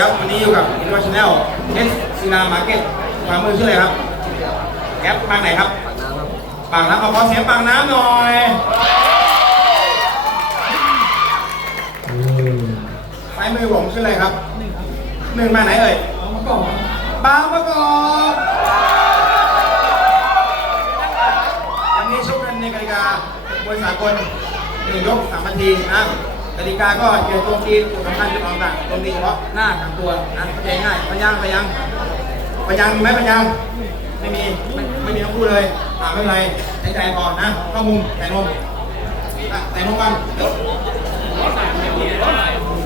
นี้อยู่กับอินวัชแนลเอสซีนามาร์เก็ตขวามือชื่ออะไรครับแก๊ปบางไหนครับบางน้ำเอาขอเสียงบางน้ำหน่อยซ้ายมือผมชื่ออะไรครับหนึ่งมาไหนเอ่ยบางประกอบบางประกอบวันนี้ชกกันในกติกามวยสากลหนึ่งยกสามนาทีนะ กติกาก็เกี่ยวกับตัวกีนตัวสำคัญจุดต่างตรงนี้เฉพาะหน้ากับตัวนะเข้าใจง่ายพยังพยังพยังไหมพยังไม่มีไม่ไม่มีทั้งคู่เลยอ่าไม่เป็นไรใจใจพอนนะเข้ามุมแต่นมแต่นมกัน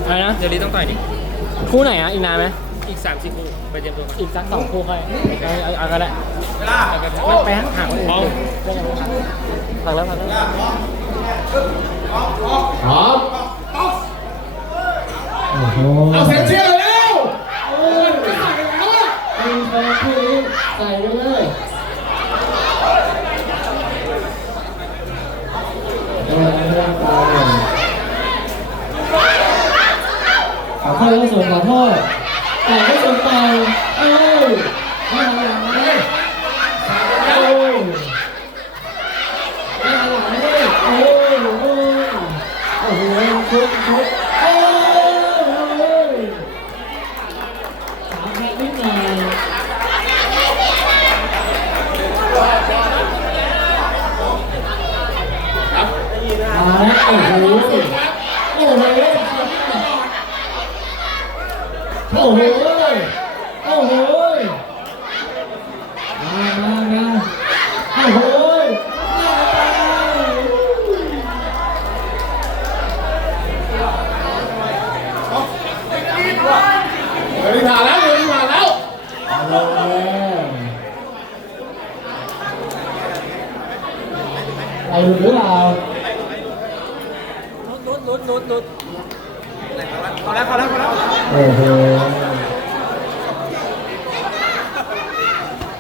อะไรนะ เดี๋ยวนี้ต้องต่อยดิ คู่ไหนอะอีกนานไหมอีก3ามสี่คู่ไปเตรียมตัวอีกสักสองคู่ค่อยเอาเอาเอากันแหละเวลามันไปหาคนอื่นพร้อมผักแล้วผักแล้วพร้อมพร้อมพร้อม โอ้โหเอาเสียงเชียร์เร็วโอ้ยเป็นแฟนที่ใส่ไปเลยเออร่างกายขอโทษแล้วส่งขอโทษแต่ก็ส่งไปเอ้ยไม่ทำอย่างนั้นเลยโอ้ยไม่ทำอย่างนั้นเลยโอ้ยโอ้ยโอ้โหชุดชุดโอ้ย สามแพ็คนิดหน่อยมาแล้ว โอ้โหโอ้โห นุดนุดนุนพอแล้วพอแล้วพอแล้วโอ้โห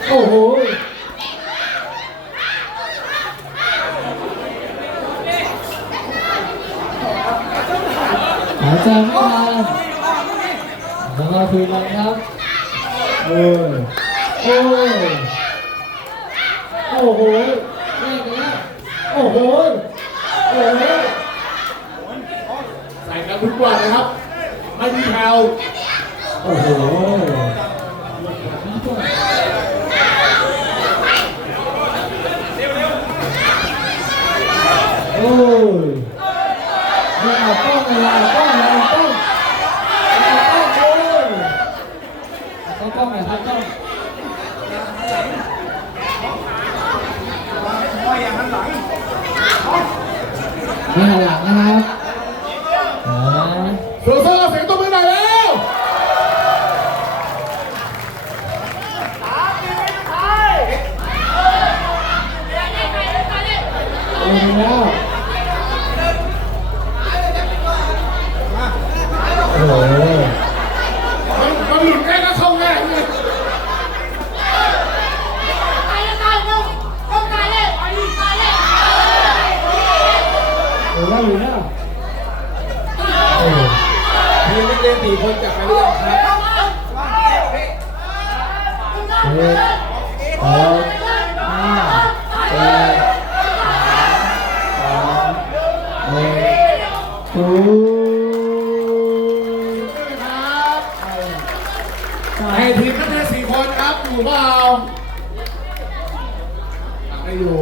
โอ้โห หายใจไม่ทันแล้วมาคุยกันครับโอ้ยโอ้ยโอ้โหแย่นแล้วโอ้โหโอ้โห กันทุกวันนะครับ ไม่มีแผ่วโอ้โหโอ้ยไม่เอาป้องไม่เอาป้องไม่เอาป้องไม่เอาป้องโอ้ยเอาป้องหน่อยครับป้องพออย่างหันหลังไม่หันหลังนะครับ โอ้ยแล้วโอ้โหมันมันหลุดแค่ก็เข้าง่ายเลยโอ้ยแล้วอยู่แล้วโอ้ยทีมนักเรียนสี่คนจากไปเรื่อย ศูนย์ให้ทีมนักเรียนสี่คนครับอยู่เปล่าไม่อยู่